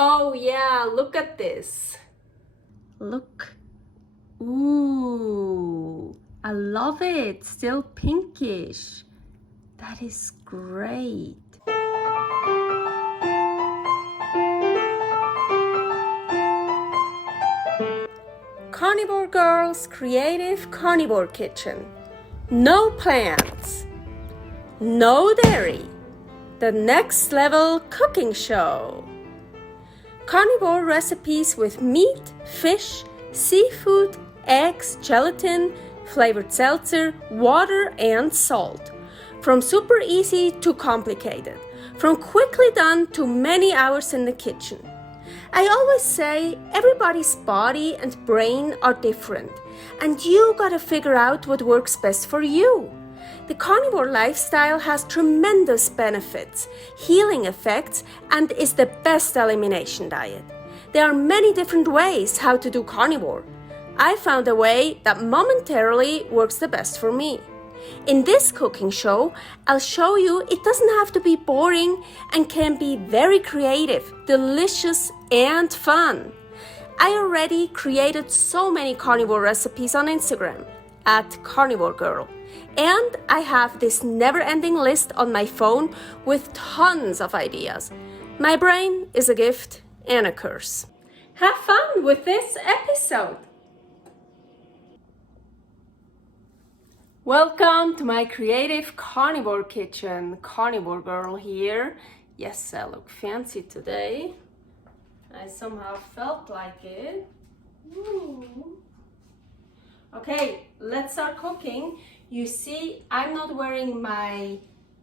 Oh yeah, look at this. Look. Ooh, I love it. Still pinkish. That is great. Carnivore Girl's Creative Carnivore Kitchen. No plants. No dairy. The next level cooking show. Carnivore recipes with meat, fish, seafood, eggs, gelatin, flavored seltzer, water, and salt. From super easy to complicated. From quickly done to many hours in the kitchen. I always say everybody's body and brain are different, and you gotta figure out what works best for you. The carnivore lifestyle has tremendous benefits, healing effects, and is the best elimination diet. There are many different ways how to do carnivore. I found a way that momentarily works the best for me. In this cooking show, I'll show you it doesn't have to be boring and can be very creative, delicious, and fun. I already created so many carnivore recipes on Instagram at Carnivore Girl. And I have this never-ending list on my phone with tons of ideas. My brain is a gift and a curse. Have fun with this episode. Welcome to my creative carnivore kitchen. Carnivore Girl here. Yes, I look fancy today. I somehow felt like it. Ooh. Okay, let's start cooking. You see, I'm not wearing my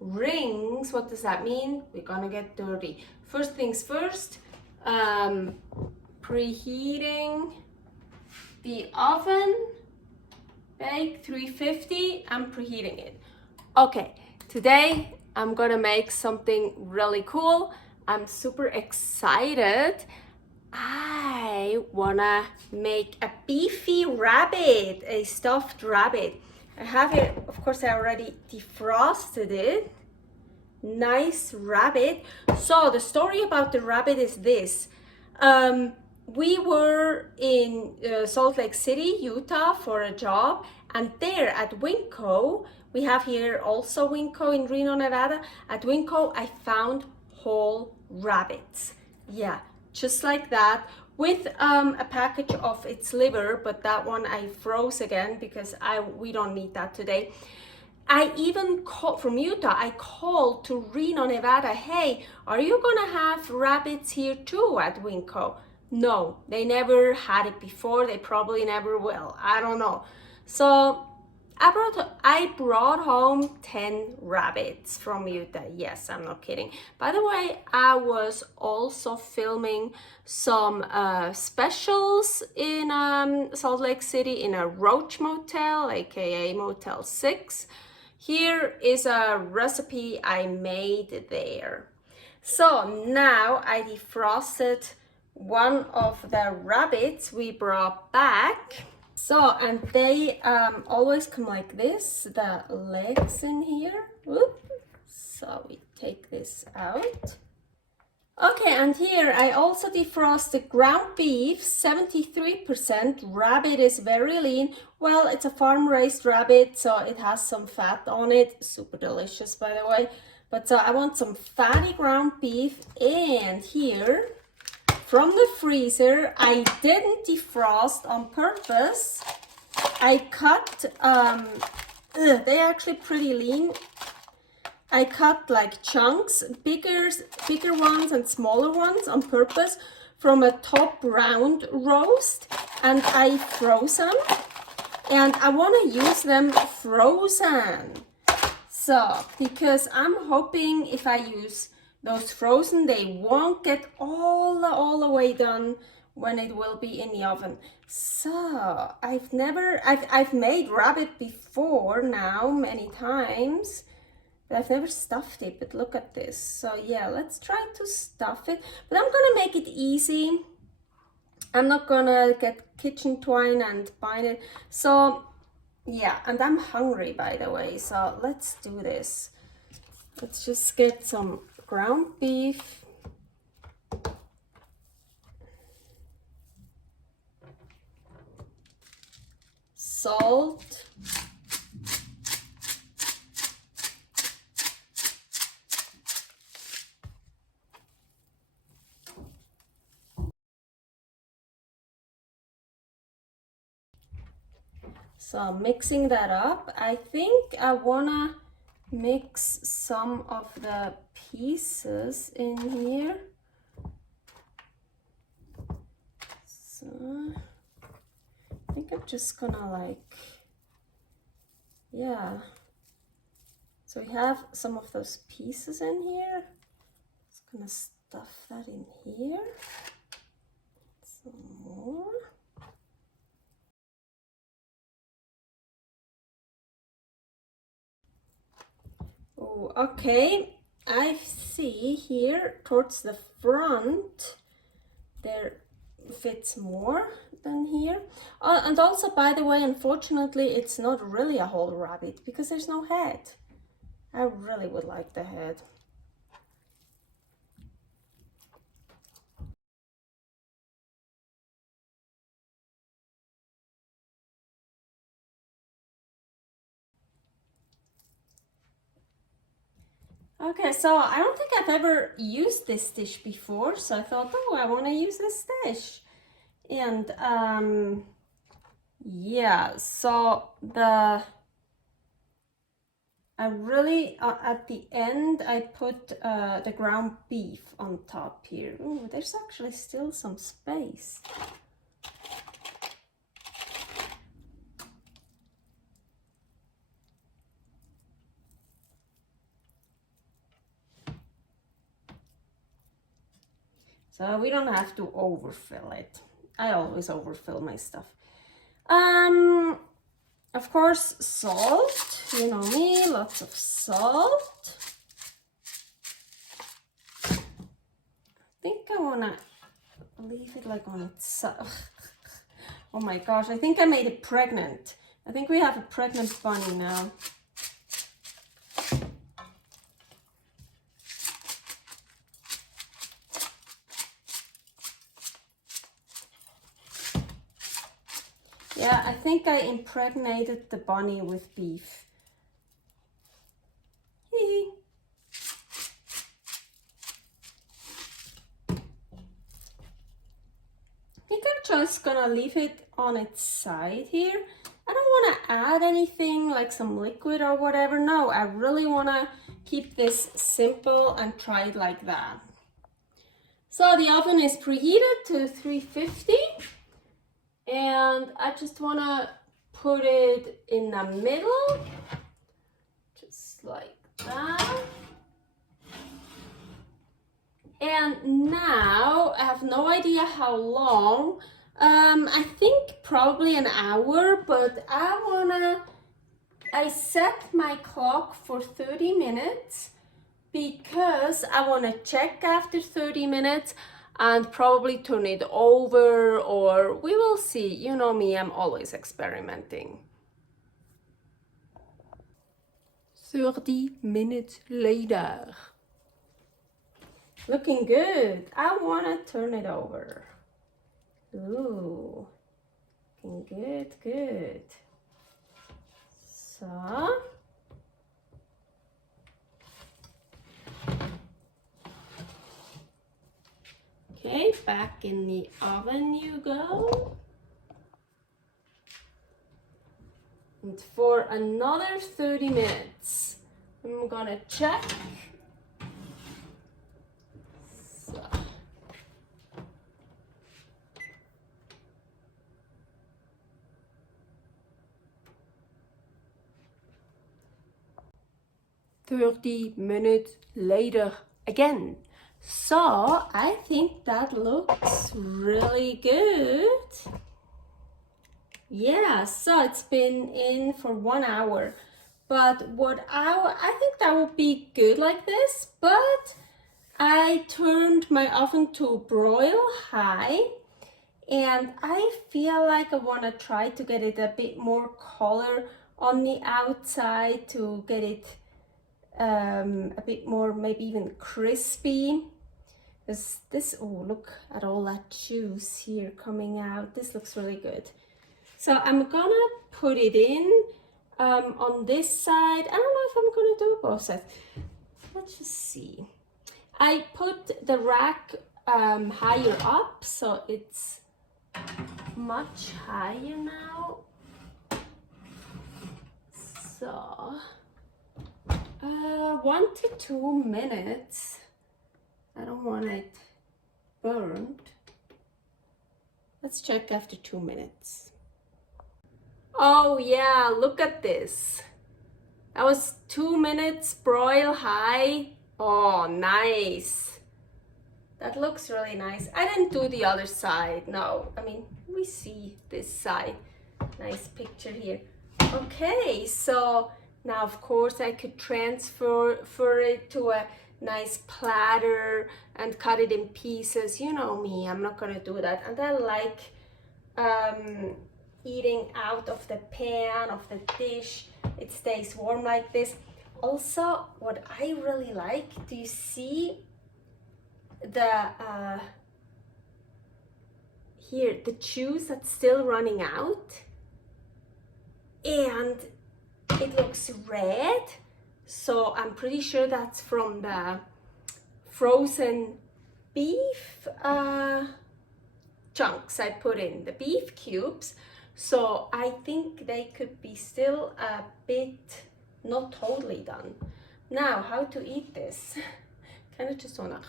rings. What does that mean? We're gonna get dirty. First things first, preheating the oven. Bake 350, I'm preheating it. Okay, today I'm gonna make something really cool. I'm super excited. I wanna make a beefy rabbit, a stuffed rabbit. I have it, of course I already defrosted it. Nice rabbit. So the story about the rabbit is this. We were in Salt Lake City, Utah for a job, and there at Winco, we have here also Winco in Reno, Nevada. At Winco, I found whole rabbits. Yeah, just like that, with a package of its liver, but that one I froze again because we don't need that today. I even called from Utah, I called to Reno, Nevada, hey, are you gonna have rabbits here too at Winco? No, they never had it before. They probably never will. I don't know. So I brought home 10 rabbits from Utah. Yes, I'm not kidding. By the way, I was also filming some specials in Salt Lake City in a Roach Motel, aka Motel 6. Here is a recipe I made there. So now I defrosted one of the rabbits we brought back. So, and they always come like this, the legs in here. Whoop. So we take this out. Okay, and here I also defrosted ground beef, 73%. Rabbit is very lean. Well, it's a farm-raised rabbit, so it has some fat on it. Super delicious, by the way. But so I want some fatty ground beef, and here from the freezer, I didn't defrost on purpose. I cut, they're actually pretty lean. I cut like chunks, bigger ones and smaller ones on purpose from a top round roast, and I froze them. And I want to use them frozen. So, because I'm hoping if I use those frozen, they won't get all the way done when it will be in the oven. So I've made rabbit before now many times, but I've never stuffed it. But look at this. So yeah, let's try to stuff it, but I'm gonna make it easy. I'm not gonna get kitchen twine and bind it. So yeah, and I'm hungry, by the way, so let's do this. Let's just get some ground beef. salt. So I'm mixing that up. I think I wanna mix some of the pieces in here. So I think I'm just gonna like, yeah. So we have some of those pieces in here. Just gonna stuff that in here. Some more. Oh, okay. I see here towards the front there fits more than here. And also, by the way, unfortunately, it's not really a whole rabbit because there's no head. I really would like the head. Okay, so I don't think I've ever used this dish before, so I thought, oh, I want to use this dish. And yeah, so I really, at the end, I put the ground beef on top here. Ooh, there's actually still some space. So we don't have to overfill it. I always overfill my stuff. Of course, salt. You know me, lots of salt. I think I wanna leave it like on its side. Oh my gosh, I think I made it pregnant. I think we have a pregnant bunny now. Yeah, I think I impregnated the bunny with beef. Hee. I think I'm just gonna leave it on its side here. I don't want to add anything like some liquid or whatever. No, I really want to keep this simple and try it like that. So the oven is preheated to 350. And I just want to put it in the middle, just like that. And now I have no idea how long. I think probably an hour, but I set my clock for 30 minutes because I want to check after 30 minutes and probably turn it over, or we will see. You know me, I'm always experimenting. 30 minutes later. Looking good. I want to turn it over. Ooh, looking good, good. So. Okay, back in the oven you go. And for another 30 minutes, I'm gonna check. So. "30 minutes later again." So I think that looks really good. Yeah, so it's been in for 1 hour. But I think that would be good like this, but I turned my oven to broil high, and I feel like I want to try to get it a bit more color on the outside to get it a bit more, maybe even crispy. Because this, oh, look at all that juice here coming out. This looks really good. So I'm gonna put it in on this side. I don't know if I'm gonna do both sides. Let's just see. I put the rack higher up, so it's much higher now. So 1 to 2 minutes. I don't want it burned. Let's check after 2 minutes. Oh yeah, look at this. That was 2 minutes, broil high. Oh, nice. That looks really nice. I didn't do the other side, no. I mean, we see this side. Nice picture here. Okay, so now of course I could transfer it to a nice platter and cut it in pieces. You know me, I'm not gonna do that. And I like eating out of the pan, of the dish. It stays warm like this. Also, what I really like, do you see the here, the juice that's still running out? And it looks red, so I'm pretty sure that's from the frozen beef chunks I put in, the beef cubes. So I think they could be still a bit, not totally done. Now, how to eat this? Kind of just wanna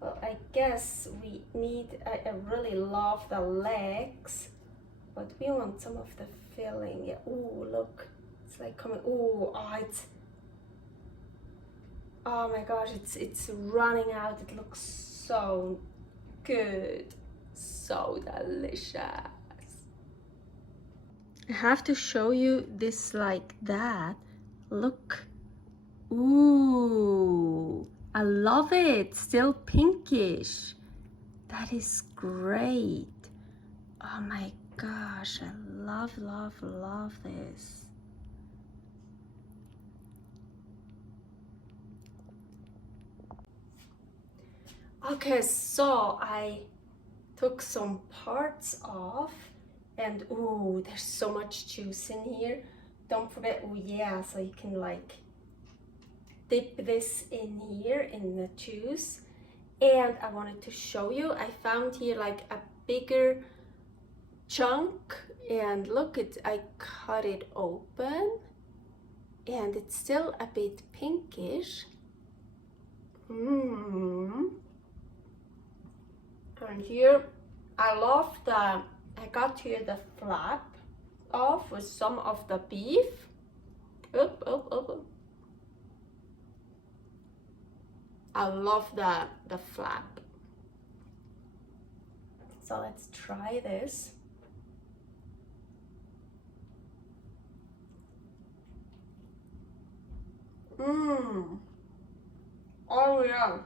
well, I guess we need, I really love the legs, but we want some of the filling. Yeah. Ooh, look, it's like coming, ooh, oh, it's, oh my gosh, it's running out. It looks so good, so delicious. I have to show you this like that. Look, ooh. I love it, still pinkish. That is great. Oh my gosh, I love, love, love this. Okay, so I took some parts off and ooh, there's so much juice in here. Don't forget, oh yeah, so you can like dip this in here in the juice. And I wanted to show you, I found here like a bigger chunk, and look, I cut it open and it's still a bit pinkish. And here I love I got here the flap off with some of the beef. I love the flap. So let's try this. Oh yeah.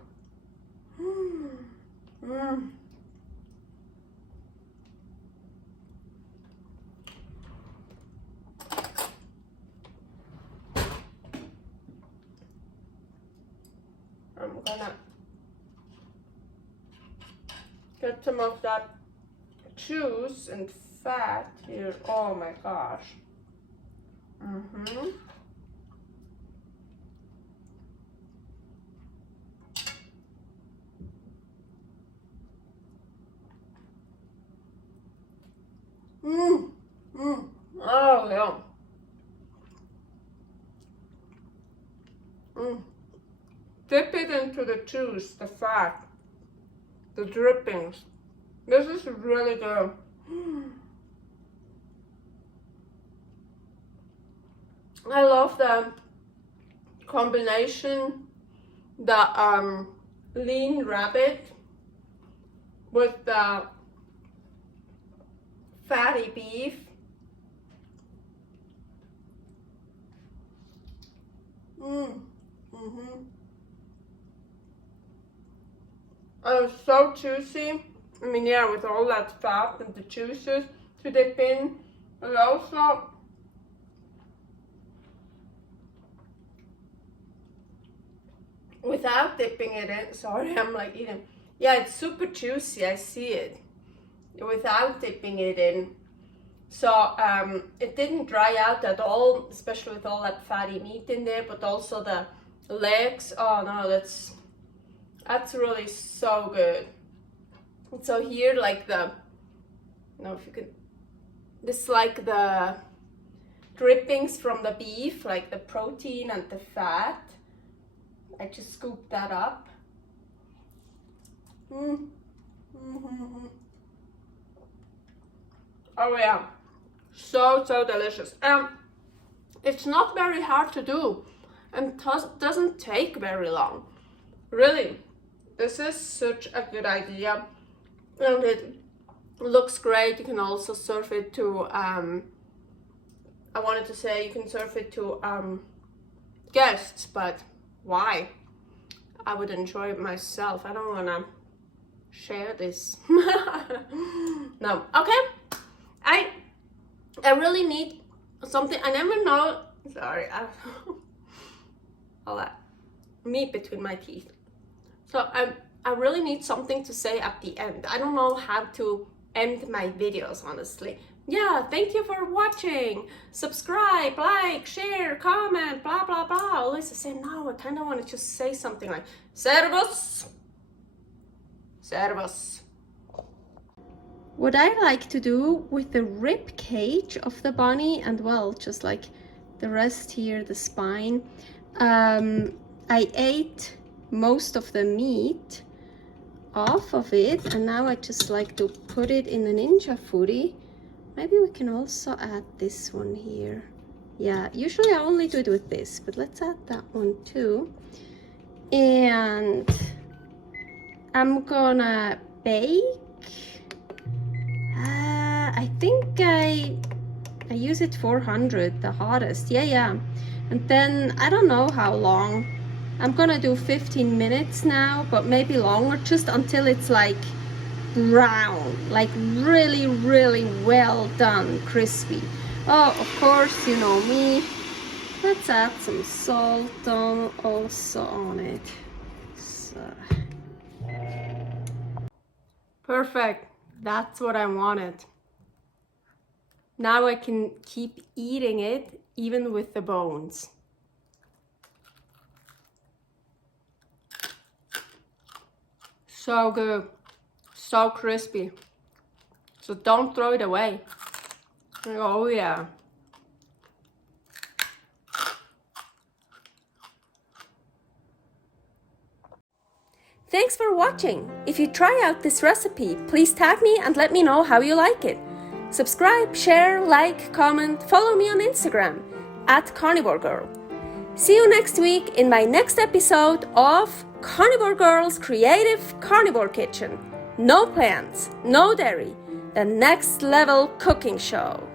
I'm gonna get some of that juice and fat here. Oh my gosh. Oh yeah. Dip it into the juice, the fat, the drippings. This is really good. I love the combination, the lean rabbit with the fatty beef. And it's so juicy. I mean, yeah, with all that fat and the juices to dip in, but also without dipping it in. Sorry, I'm like eating. Yeah, it's super juicy. I see it without dipping it in. So it didn't dry out at all, especially with all that fatty meat in there, but also the legs. Oh no, that's really so good. And so here, like the, I don't know if you can, this is like the drippings from the beef, like the protein and the fat. I just scooped that up. Oh yeah, so delicious. It's not very hard to do and doesn't take very long. Really, this is such a good idea, and it looks great. You can also serve it to I wanted to say you can serve it to guests, but why? I would enjoy it myself. I don't want to share this. No. Okay, I really need something. I never know. Sorry, all that meat between my teeth. So I really need something to say at the end. I don't know how to end my videos, honestly. Yeah, thank you for watching. Subscribe, like, share, comment, blah blah blah. Always say no. I kind of want to just say something like servus, servus. What I like to do with the rib cage of the bunny, and well, just like the rest here, the spine, I ate most of the meat off of it, and now I just like to put it in a ninja foodie. Maybe we can also add this one here. Yeah, usually I only do it with this, but let's add that one too. And I'm gonna bake. I think I use it 400, the hottest. Yeah. And then I don't know how long. I'm gonna do 15 minutes now, but maybe longer, just until it's like brown, like really well done, crispy. Oh, of course, you know me. Let's add some salt also on it. So. Perfect. That's what I wanted. Now I can keep eating it even with the bones. So good, so crispy. So don't throw it away. Oh yeah. Thanks for watching. If you try out this recipe, please tag me and let me know how you like it. Subscribe, share, like, comment, follow me on Instagram @CarnivoreGirl. See you next week in my next episode of Carnivore Girl's Creative Carnivore Kitchen. No plants, no dairy, the next level cooking show.